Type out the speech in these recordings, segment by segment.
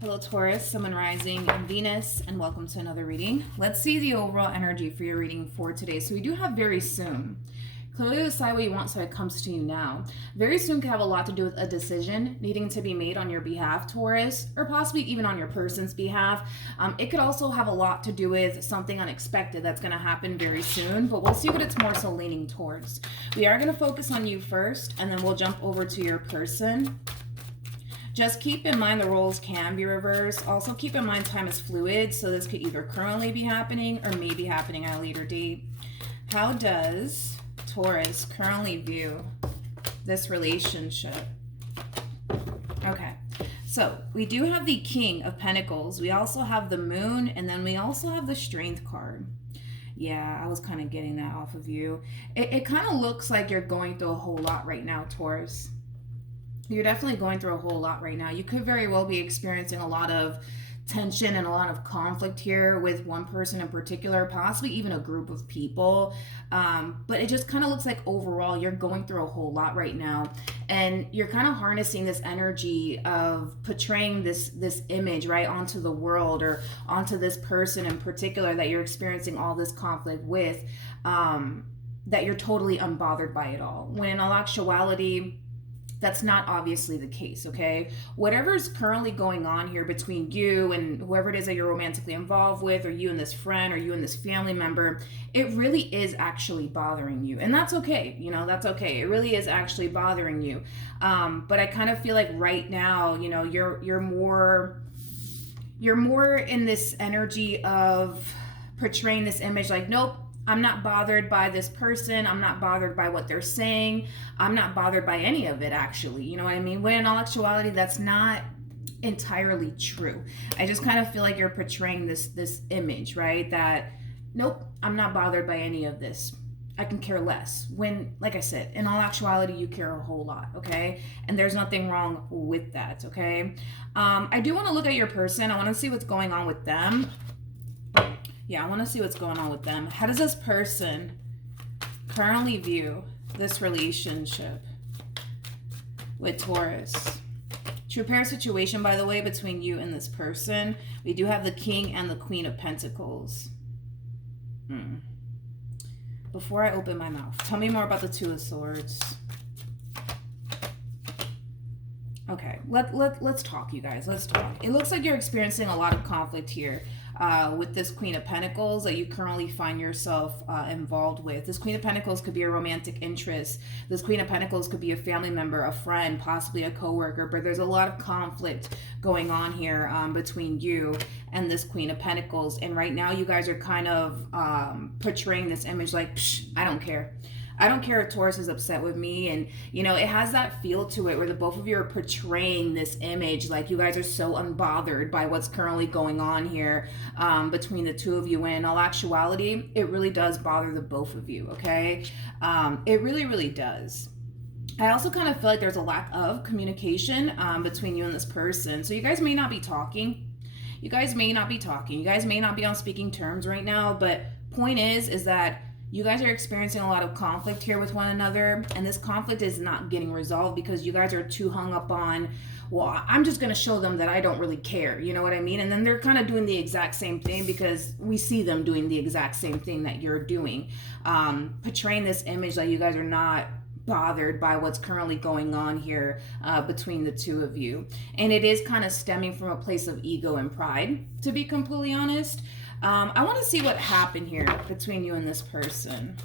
Hello Taurus, Sun, Moon, Rising, and Venus, and welcome to another reading. Let's see the overall energy for your reading for today. So we do have very soon. Clearly decide what you want so it comes to you now. Very soon could have a lot to do with a decision needing to be made on your behalf, Taurus, or possibly even on your person's behalf. It could also have a lot to do with something unexpected that's going to happen very soon, but we'll see what it's more so leaning towards. We are going to focus on you first, and then we'll jump over to your person. Just keep in mind the roles can be reversed. Also keep in mind time is fluid, so this could either currently be happening or may be happening at a later date. How does Taurus currently view this relationship? Okay, so we do have the King of Pentacles. We also have the Moon, and then we also have the Strength card. Yeah, I was kind of getting that off of you. It kind of looks like you're going through a whole lot right now, Taurus. You're definitely going through a whole lot right now. You could very well be experiencing a lot of tension and a lot of conflict here with one person in particular, possibly even a group of people. But it just kind of looks like overall you're going through a whole lot right now. And you're kind of harnessing this energy of portraying this image, right, onto the world or onto this person in particular that you're experiencing all this conflict with, that you're totally unbothered by it all. When in all actuality, that's not obviously the case, okay? Whatever's currently going on here between you and whoever it is that you're romantically involved with, or you and this friend, or you and this family member, it really is actually bothering you. And that's okay, you know, that's okay. It really is actually bothering you. But I kind of feel like right now, you know, you're more in this energy of portraying this image like, nope, I'm not bothered by this person. I'm not bothered by what they're saying. I'm not bothered by any of it, actually. You know what I mean? When in all actuality, that's not entirely true. I just kind of feel like you're portraying this image, right? That, nope, I'm not bothered by any of this. I can care less. When, like I said, in all actuality, you care a whole lot, okay? And there's nothing wrong with that, okay? I do want to look at your person. I want to see what's going on with them. Yeah, I want to see what's going on with them. How does this person currently view this relationship with Taurus? True pair situation, by the way, between you and this person. We do have the King and the Queen of Pentacles. Before I open my mouth, tell me more about the Two of Swords. Okay, let's talk, you guys. Let's talk. It looks like you're experiencing a lot of conflict here. With this Queen of Pentacles that you currently find yourself involved with. This Queen of Pentacles could be a romantic interest. This Queen of Pentacles could be a family member, a friend, possibly a coworker, but there's a lot of conflict going on here between you and this Queen of Pentacles. And right now you guys are kind of portraying this image like, psh, I don't care. I don't care if Taurus is upset with me. And, you know, it has that feel to it where the both of you are portraying this image like you guys are so unbothered by what's currently going on here between the two of you. When in all actuality, it really does bother the both of you, okay? It really, really does. I also kind of feel like there's a lack of communication between you and this person. So you guys may not be talking. You guys may not be talking. You guys may not be on speaking terms right now. But point is that you guys are experiencing a lot of conflict here with one another, and this conflict is not getting resolved because you guys are too hung up on, well, I'm just going to show them that I don't really care, you know what I mean? And then they're kind of doing the exact same thing because we see them doing the exact same thing that you're doing, portraying this image that you guys are not bothered by what's currently going on here between the two of you. And it is kind of stemming from a place of ego and pride, to be completely honest. I want to see what happened here between you and this person.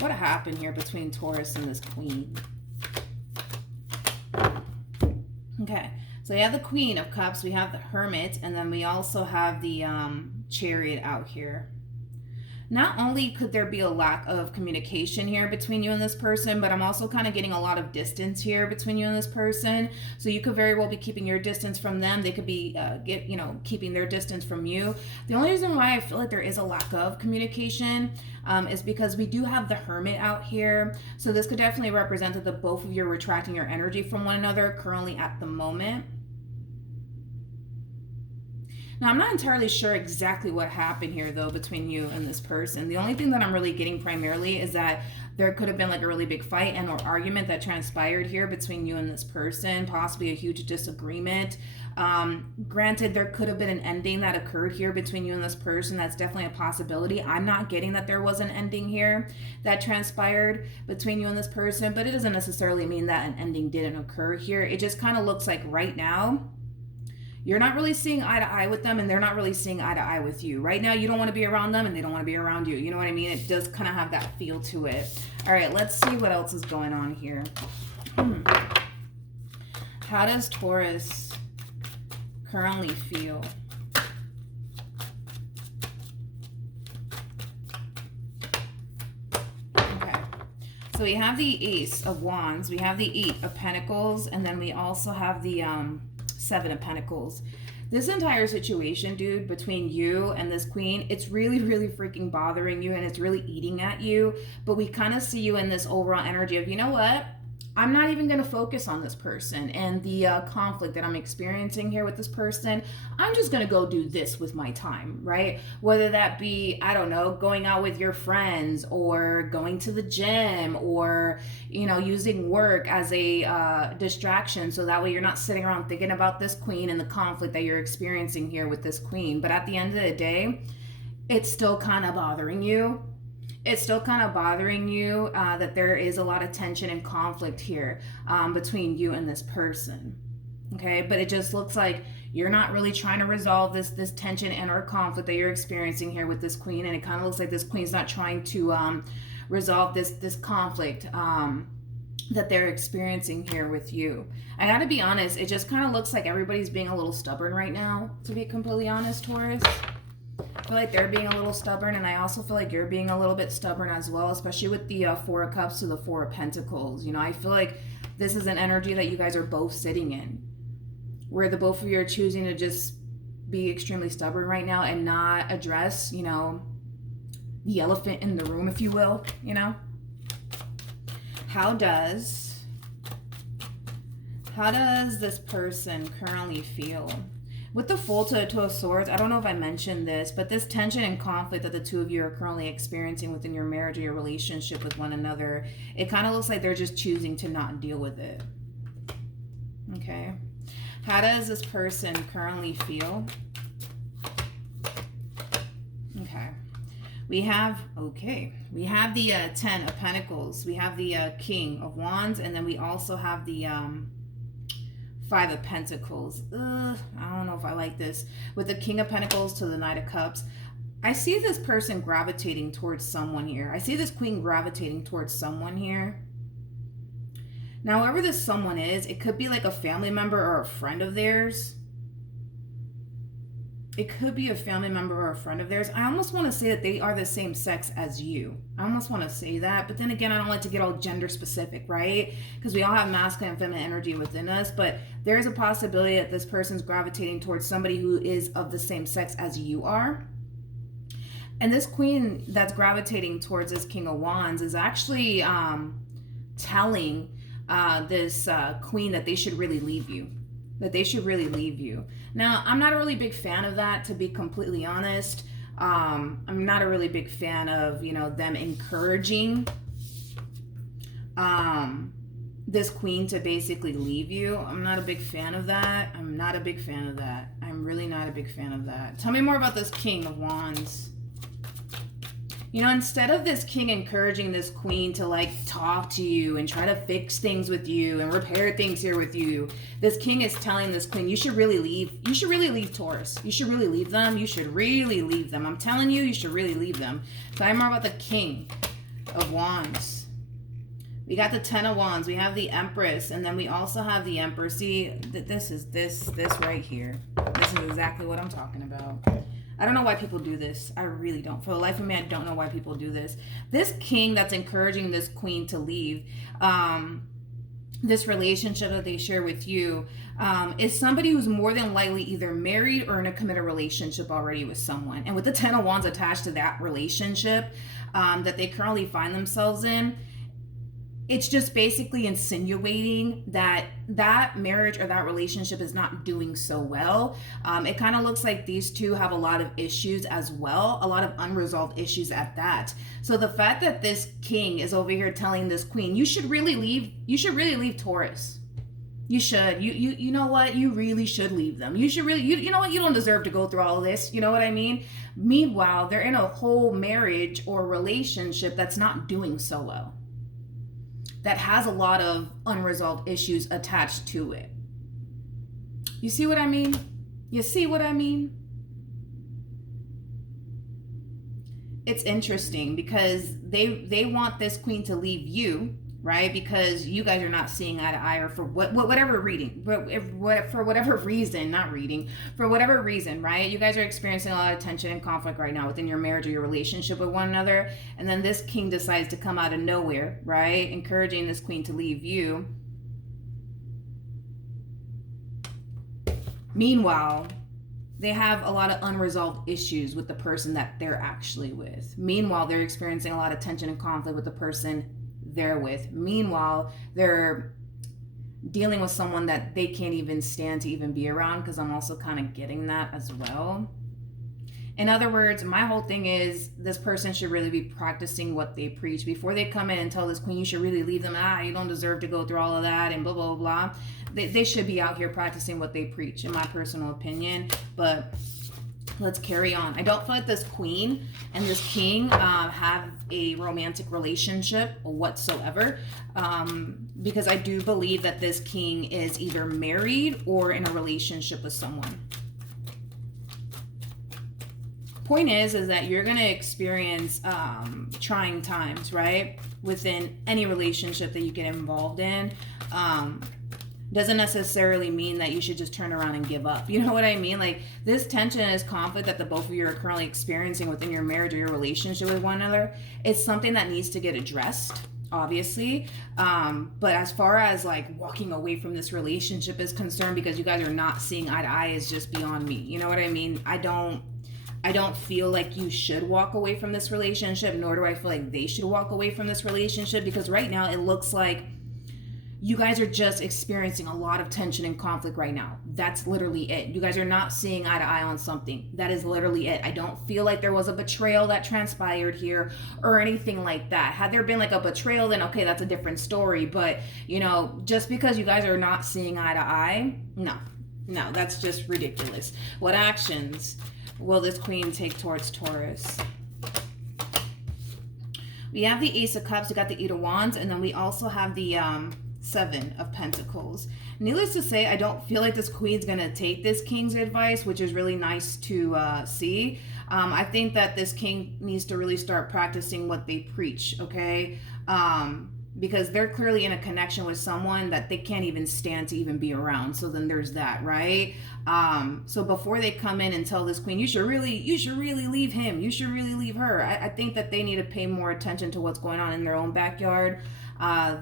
What happened here between Taurus and this Queen? Okay, so we have the Queen of Cups, we have the Hermit, and then we also have the Chariot out here. Not only could there be a lack of communication here between you and this person, but I'm also kind of getting a lot of distance here between you and this person. So you could very well be keeping your distance from them. They could be, keeping their distance from you. The only reason why I feel like there is a lack of communication is because we do have the Hermit out here. So this could definitely represent that the both of you are retracting your energy from one another currently at the moment. Now, I'm not entirely sure exactly what happened here, though, between you and this person. The only thing that I'm really getting primarily is that There could have been like a really big fight and or argument that transpired here between you and this person, possibly a huge disagreement. Granted, there could have been an ending that occurred here between you and this person. That's definitely a possibility. I'm not getting that there was an ending here that transpired between you and this person, but it doesn't necessarily mean that an ending didn't occur here. It just kind of looks like right now you're not really seeing eye to eye with them, and they're not really seeing eye to eye with you. Right now, you don't want to be around them, and they don't want to be around you. You know what I mean? It does kind of have that feel to it. All right, let's see what else is going on here. How does Taurus currently feel? Okay. So we have the Ace of Wands, we have the 8 of Pentacles, and then we also have the 7 of Pentacles. This entire situation, dude, between you and this queen, it's really, really freaking bothering you, and it's really eating at you. But we kind of see you in this overall energy of, you know what? I'm not even going to focus on this person and the conflict that I'm experiencing here with this person. I'm just going to go do this with my time, right? Whether that be, I don't know, going out with your friends or going to the gym or, you know, using work as a distraction. So that way you're not sitting around thinking about this queen and the conflict that you're experiencing here with this queen. But at the end of the day, it's still kind of bothering you. It's still kind of bothering you that there is a lot of tension and conflict here between you and this person. Okay, but it just looks like you're not really trying to resolve this tension and or conflict that you're experiencing here with this queen, and it kind of looks like this queen's not trying to resolve this conflict that they're experiencing here with you. I gotta be honest, it just kind of looks like everybody's being a little stubborn right now, to be completely honest, Taurus. I feel like they're being a little stubborn, and I also feel like you're being a little bit stubborn as well, especially with the 4 of Cups to the 4 of Pentacles. You know, I feel like this is an energy that you guys are both sitting in, where the both of you are choosing to just be extremely stubborn right now and not address, you know, the elephant in the room, if you will, you know. How does this person currently feel? With the Fool to the 2 of Swords, I don't know if I mentioned this, but this tension and conflict that the two of you are currently experiencing within your marriage or your relationship with one another, it kind of looks like they're just choosing to not deal with it. Okay. How does this person currently feel? Okay. We have the 10 of Pentacles. We have the King of Wands, and then we also have the 5 of Pentacles. I don't know if I like this. With the King of Pentacles to the Knight of Cups, I see this person gravitating towards someone here. I see this queen gravitating towards someone here. Now, whoever this someone is, it could be like a family member or a friend of theirs. It could be a family member or a friend of theirs. I almost want to say that they are the same sex as you. I almost want to say that. But then again, I don't like to get all gender specific, right? Because we all have masculine and feminine energy within us. But there's a possibility that this person's gravitating towards somebody who is of the same sex as you are. And this queen that's gravitating towards this King of Wands is actually telling this queen that they should really leave you. Now, I'm not a really big fan of that, to be completely honest. I'm not a really big fan of, you know, them encouraging this queen to basically leave you. I'm not a big fan of that. I'm really not a big fan of that. Tell me more about this King of Wands. You know, instead of this king encouraging this queen to like talk to you and try to fix things with you and repair things here with you, this king is telling this queen, you should really leave. You should really leave Taurus. You should really leave them. You should really leave them. I'm telling you, you should really leave them. Tell me more about the King of Wands. We got the 10 of Wands. We have the Empress, and then we also have the Emperor. See, this right here. This is exactly what I'm talking about. I don't know why people do this. I really don't. For the life of me, I don't know why people do this. This king that's encouraging this queen to leave this relationship that they share with you is somebody who's more than likely either married or in a committed relationship already with someone. And with the 10 of Wands attached to that relationship that they currently find themselves in, it's just basically insinuating that that marriage or that relationship is not doing so well. It kind of looks like these two have a lot of issues as well, a lot of unresolved issues at that. So the fact that this king is over here telling this queen, you should really leave Taurus. You should. You know what? You really should leave them. You should really, you know what? You don't deserve to go through all of this. You know what I mean? Meanwhile, they're in a whole marriage or relationship that's not doing so well, that has a lot of unresolved issues attached to it. You see what I mean? You see what I mean? It's interesting because they want this queen to leave you, right? Because you guys are not seeing eye to eye, or for whatever reading, for whatever reason, not reading, for whatever reason, right? You guys are experiencing a lot of tension and conflict right now within your marriage or your relationship with one another. And then this king decides to come out of nowhere, right? Encouraging this queen to leave you. Meanwhile, they have a lot of unresolved issues with the person that they're actually with. Meanwhile, they're experiencing a lot of tension and conflict with the person they're with. Meanwhile, they're dealing with someone that they can't even stand to even be around, because I'm also kind of getting that as well. In other words, my whole thing is this person should really be practicing what they preach. Before they come in and tell this queen, you should really leave them, you don't deserve to go through all of that and blah, blah, blah. They should be out here practicing what they preach, in my personal opinion. But let's carry on. I don't feel like this queen and this king have a romantic relationship whatsoever, because I do believe that this king is either married or in a relationship with someone. Point is that you're going to experience trying times, right? Within any relationship that you get involved in. Doesn't necessarily mean that you should just turn around and give up. You know what I mean? Like, this tension and this conflict that the both of you are currently experiencing within your marriage or your relationship with one another, it's something that needs to get addressed, obviously. But as far as like walking away from this relationship is concerned, because you guys are not seeing eye to eye, is just beyond me. You know what I mean? I don't feel like you should walk away from this relationship, nor do I feel like they should walk away from this relationship, because right now it looks like you guys are just experiencing a lot of tension and conflict right now. That's literally it. You guys are not seeing eye to eye on something. That is literally it. I don't feel like there was a betrayal that transpired here or anything like that. Had there been like a betrayal, then okay, that's a different story. But, you know, just because you guys are not seeing eye to eye, no, that's just ridiculous. What actions will this queen take towards Taurus? We have the Ace of Cups, we got the Eight of Wands, and then we also have the Seven of Pentacles. Needless to say, I don't feel like this queen's gonna take this king's advice, which is really nice to see. I think that this king needs to really start practicing what they preach, okay? Because they're clearly in a connection with someone that they can't even stand to even be around. So then there's that, right? So before they come in and tell this queen, you should really leave him, you should really leave her, I think that they need to pay more attention to what's going on in their own backyard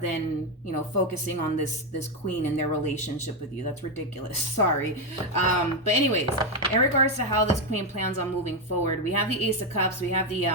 than, you know, focusing on this queen and their relationship with you. That's ridiculous. Sorry. But anyways, in regards to how this queen plans on moving forward, we have the Ace of Cups, we have the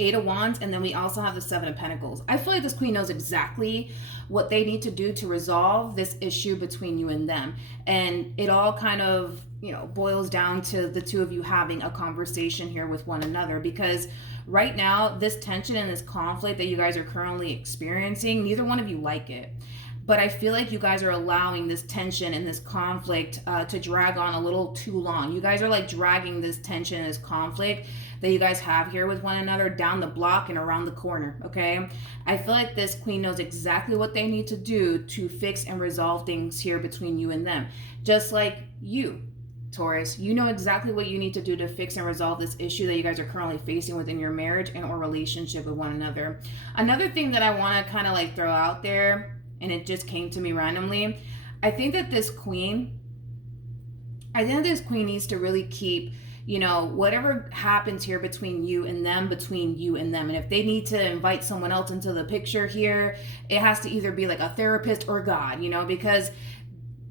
Eight of Wands, and then we also have the Seven of Pentacles. I feel like this queen knows exactly what they need to do to resolve this issue between you and them. And it all kind of, you know, boils down to the two of you having a conversation here with one another, because right now, this tension and this conflict that you guys are currently experiencing, neither one of you like it. But I feel like you guys are allowing this tension and this conflict to drag on a little too long. You guys are like dragging this tension and this conflict that you guys have here with one another down the block and around the corner, okay? I feel like this queen knows exactly what they need to do to fix and resolve things here between you and them. Just like you, Taurus, you know exactly what you need to do to fix and resolve this issue that you guys are currently facing within your marriage and or relationship with one another. Another thing that I want to kind of like throw out there, and it just came to me randomly, I think that this queen needs to really keep, you know, whatever happens here between you and them. And if they need to invite someone else into the picture here, it has to either be like a therapist or God, you know, because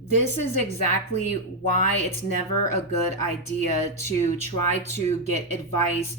this is exactly why it's never a good idea to try to get advice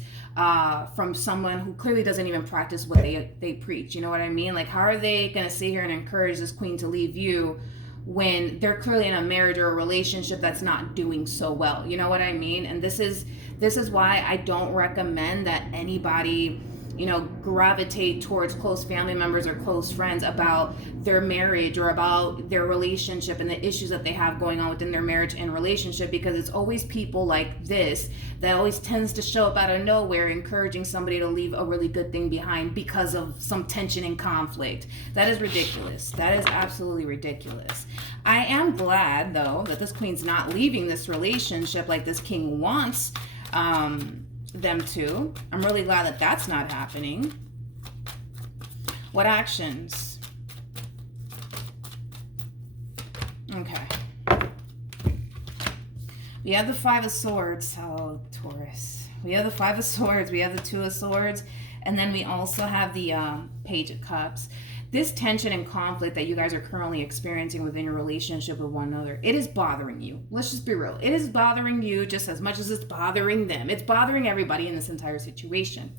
from someone who clearly doesn't even practice what they preach. You know what I mean? Like, how are they going to sit here and encourage this queen to leave you when they're clearly in a marriage or a relationship that's not doing so well? You know what I mean? And this is why I don't recommend that anybody, you know, gravitate towards close family members or close friends about their marriage or about their relationship and the issues that they have going on within their marriage and relationship, because it's always people like this that always tends to show up out of nowhere encouraging somebody to leave a really good thing behind because of some tension and conflict. That is ridiculous. That is absolutely ridiculous. I am glad, though, that this queen's not leaving this relationship like this king wants them to. I'm really glad that that's not happening. What actions? Okay. We have the Five of Swords. Oh, Taurus. We have the Five of Swords. We have the Two of Swords. And then we also have the Page of Cups. This tension and conflict that you guys are currently experiencing within your relationship with one another, it is bothering you. Let's just be real. It is bothering you just as much as it's bothering them. It's bothering everybody in this entire situation.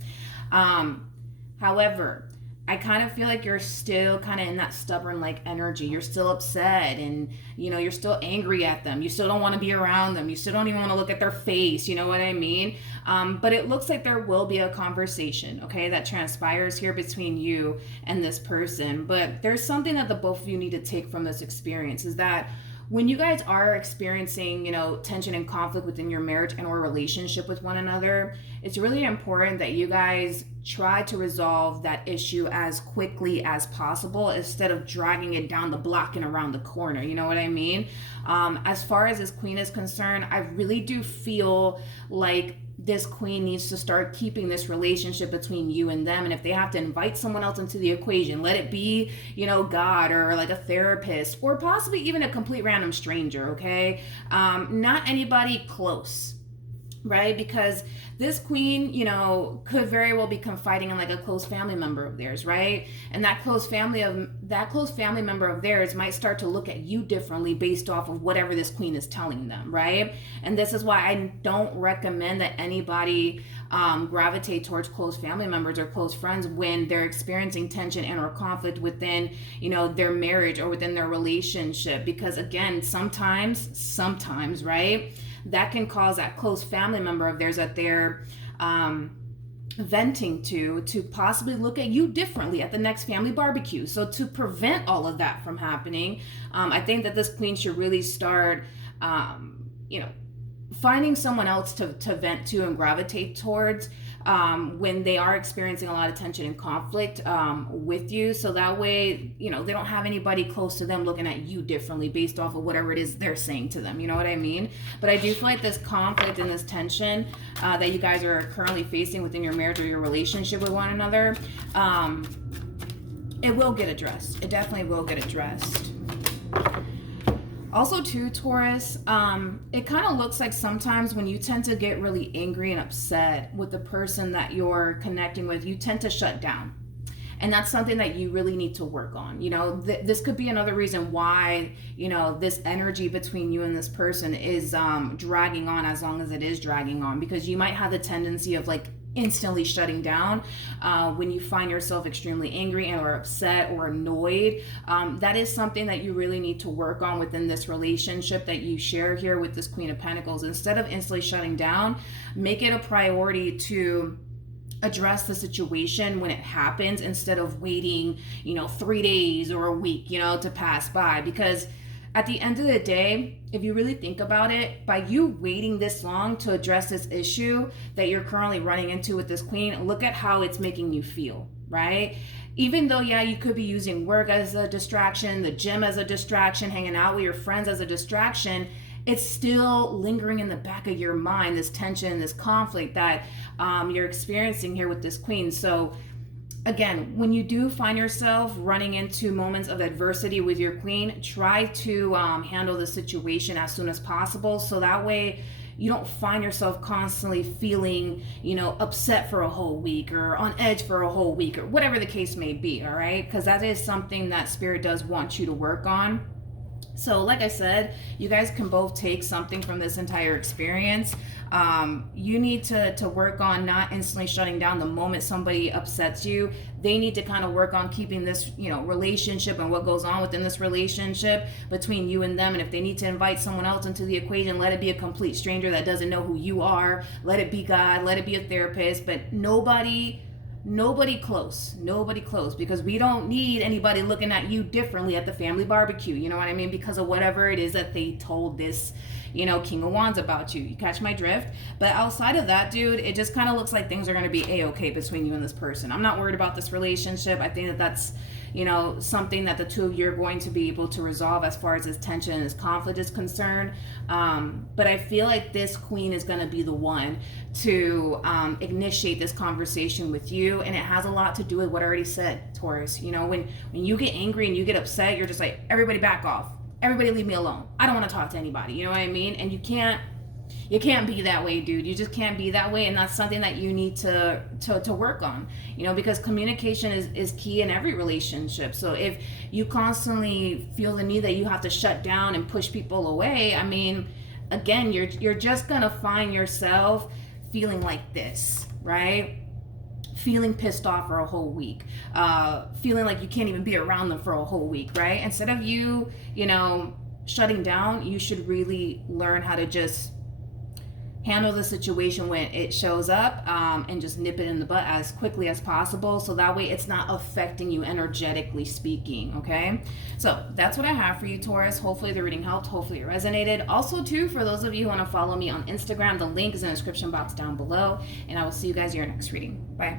However, I kind of feel like you're still kind of in that stubborn like energy. You're still upset and, you know, you're still angry at them. You still don't want to be around them. You still don't even want to look at their face. You know what I mean? But it looks like there will be a conversation, okay, that transpires here between you and this person. But there's something that the both of you need to take from this experience, is that when you guys are experiencing, you know, tension and conflict within your marriage and or relationship with one another, it's really important that you guys try to resolve that issue as quickly as possible instead of dragging it down the block and around the corner. You know what I mean? As far as this queen is concerned, I really do feel like this queen needs to start keeping this relationship between you and them. And if they have to invite someone else into the equation, let it be, you know, God or like a therapist or possibly even a complete random stranger, okay? Not anybody close, right? Because this queen, you know, could very well be confiding in like a close family member of theirs, right? And that close family member of theirs might start to look at you differently based off of whatever this queen is telling them, right? And this is why I don't recommend that anybody gravitate towards close family members or close friends when they're experiencing tension and or conflict within, you know, their marriage or within their relationship. Because again, sometimes, right, that can cause that close family member of theirs that they're venting to possibly look at you differently at the next family barbecue. So to prevent all of that from happening, I think that this queen should really start, you know, finding someone else to vent to and gravitate towards when they are experiencing a lot of tension and conflict with you. So that way, you know, they don't have anybody close to them looking at you differently based off of whatever it is they're saying to them. You know what I mean? But I do feel like this conflict and this tension that you guys are currently facing within your marriage or your relationship with one another, it will get addressed. It definitely will get addressed. Also too, Taurus, it kind of looks like sometimes when you tend to get really angry and upset with the person that you're connecting with, you tend to shut down. And that's something that you really need to work on. You know, this could be another reason why, you know, this energy between you and this person is dragging on as long as it is dragging on, because you might have the tendency of like instantly shutting down when you find yourself extremely angry and or upset or annoyed. That is something that you really need to work on within this relationship that you share here with this Queen of Pentacles. Instead of instantly shutting down, make it a priority to address the situation when it happens instead of waiting, you know, 3 days or a week, you know, to pass by. Because at the end of the day, if you really think about it, by you waiting this long to address this issue that you're currently running into with this queen, look at how it's making you feel, right? Even though, yeah, you could be using work as a distraction, the gym as a distraction, hanging out with your friends as a distraction, it's still lingering in the back of your mind, this tension, this conflict that you're experiencing here with this queen. So again, when you do find yourself running into moments of adversity with your queen, try to handle the situation as soon as possible, so that way you don't find yourself constantly feeling, you know, upset for a whole week or on edge for a whole week or whatever the case may be, all right? Because that is something that Spirit does want you to work on. So like I said, you guys can both take something from this entire experience. You need to work on not instantly shutting down the moment somebody upsets you. They need to kind of work on keeping this, relationship and what goes on within this relationship between you and them. And if they need to invite someone else into the equation, let it be a complete stranger that doesn't know who you are. Let it be God, let it be a therapist, but nobody close, because we don't need anybody looking at you differently at the family barbecue, you know what I mean, because of whatever it is that they told this King of Wands about you. You catch my drift? But outside of that, dude, it just kind of looks like things are going to be a-okay between you and this person. I'm not worried about this relationship. I think that that's something that the two of you are going to be able to resolve as far as this tension and this conflict is concerned. But I feel like this queen is going to be the one to initiate this conversation with you. And it has a lot to do with what I already said, Taurus. When you get angry and you get upset, you're just like, everybody back off. Everybody leave me alone. I don't want to talk to anybody. You know what I mean? And you can't be that way, dude. You just can't be that way, and that's something that you need to work on, because communication is key in every relationship. So if you constantly feel the need that you have to shut down and push people away, I mean, again, you're just gonna find yourself feeling like this, right? Feeling pissed off for a whole week, feeling like you can't even be around them for a whole week, right? Instead of you shutting down, you should really learn how to just handle the situation when it shows up, and just nip it in the butt as quickly as possible, so that way it's not affecting you energetically speaking. Okay, so that's what I have for you, Taurus. Hopefully the reading helped, hopefully it resonated. Also too, for those of you who want to follow me on Instagram, the link is in the description box down below, and I will see you guys in your next reading. Bye.